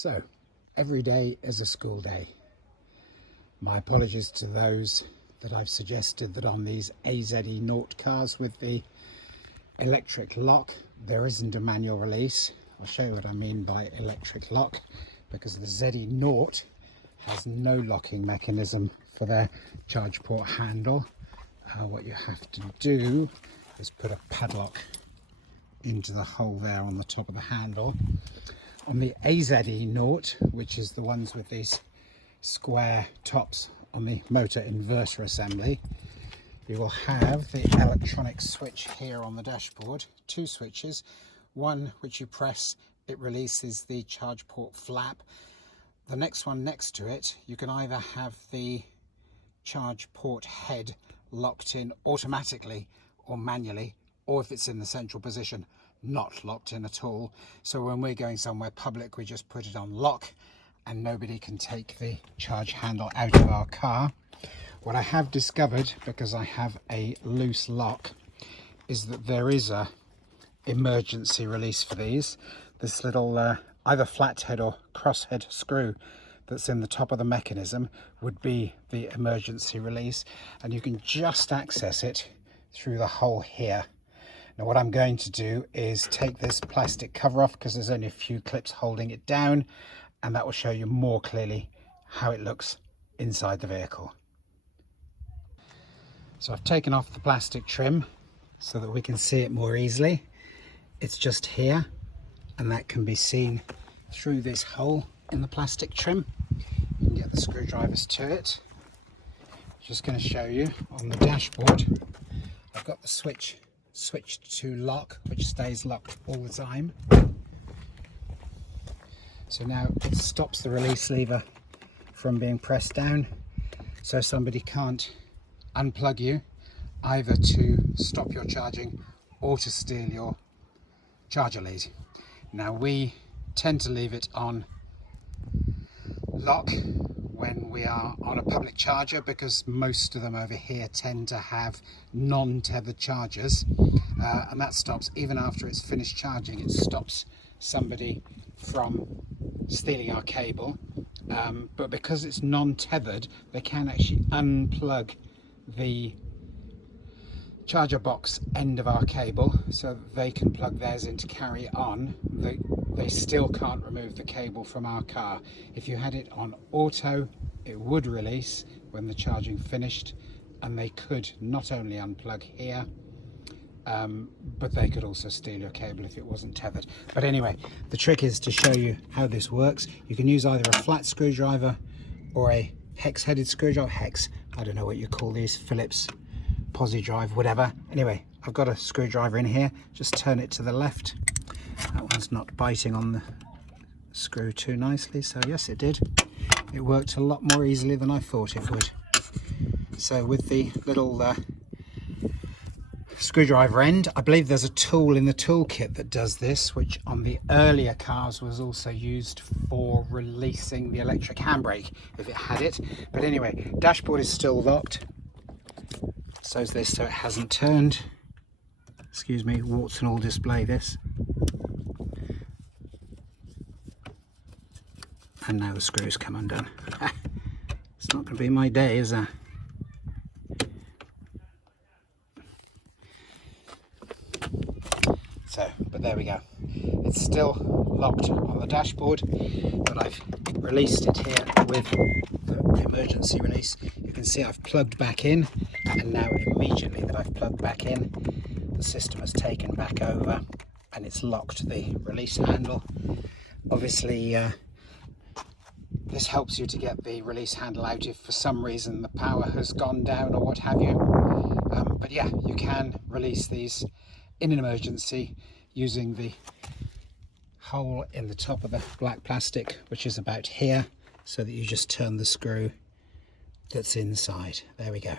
So, every day is a school day. My apologies to those that I've suggested that on these AZE0 cars with the electric lock, there isn't a manual release. I'll show you what I mean by electric lock, because the ZE0 has no locking mechanism for their charge port handle. What you have to do is put a padlock into the hole there on the top of the handle. On the AZE0, which is the ones with these square tops on the motor inverter assembly, you will have the electronic switch here on the dashboard, two switches. One which you press, it releases the charge port flap. The next one next to it, you can either have the charge port head locked in automatically or manually, or if it's in the central position, not locked in at all. So when we're going somewhere public, we just put it on lock and nobody can take the charge handle out of our car. What I have discovered, because I have a loose lock, is that there is a emergency release for these. This little either flathead or crosshead screw that's in the top of the mechanism would be the emergency release, and you can just access it through the hole here. Now what I'm going to do is take this plastic cover off, because there's only a few clips holding it down, and that will show you more clearly how it looks inside the vehicle. So I've taken off the plastic trim so that we can see it more easily. It's just here, and that can be seen through this hole in the plastic trim. You can get the screwdrivers to it. Just going to show you on the dashboard, I've got the switch switched to lock, which stays locked all the time. So now it stops the release lever from being pressed down, so somebody can't unplug you either to stop your charging or to steal your charger lead. Now we tend to leave it on lock when we are on a public charger, because most of them over here tend to have non-tethered chargers, and that stops even after it's finished charging. It stops somebody from stealing our cable, but because it's non-tethered, they can actually unplug the charger box end of our cable so that they can plug theirs in to carry it on. They still can't remove the cable from our car. If you had it on auto, it would release when the charging finished, and they could not only unplug here, but they could also steal your cable if it wasn't tethered. But anyway, the trick is to show you how this works. You can use either a flat screwdriver or a hex-headed screwdriver. Hex, I don't know what you call these, Phillips, posi drive, whatever. Anyway, I've got a screwdriver in here. Just turn it to the left. That one's not biting on the screw too nicely, so yes, it did. It worked a lot more easily than I thought it would. So with the little screwdriver end, I believe there's a tool in the toolkit that does this, which on the earlier cars was also used for releasing the electric handbrake if it had it. But anyway, dashboard is still locked. So is this, so it hasn't turned. Excuse me, warts and all display this. And now the screws come undone. It's not going to be my day, is it? So, but there we go. It's still locked on the dashboard, but I've released it here with the emergency release. You can see I've plugged back in, and now immediately that I've plugged back in, the system has taken back over and it's locked the release handle. Obviously, this helps you to get the release handle out if for some reason the power has gone down or what have you. But yeah, you can release these in an emergency using the hole in the top of the black plastic, which is about here, so that you just turn the screw that's inside. There we go.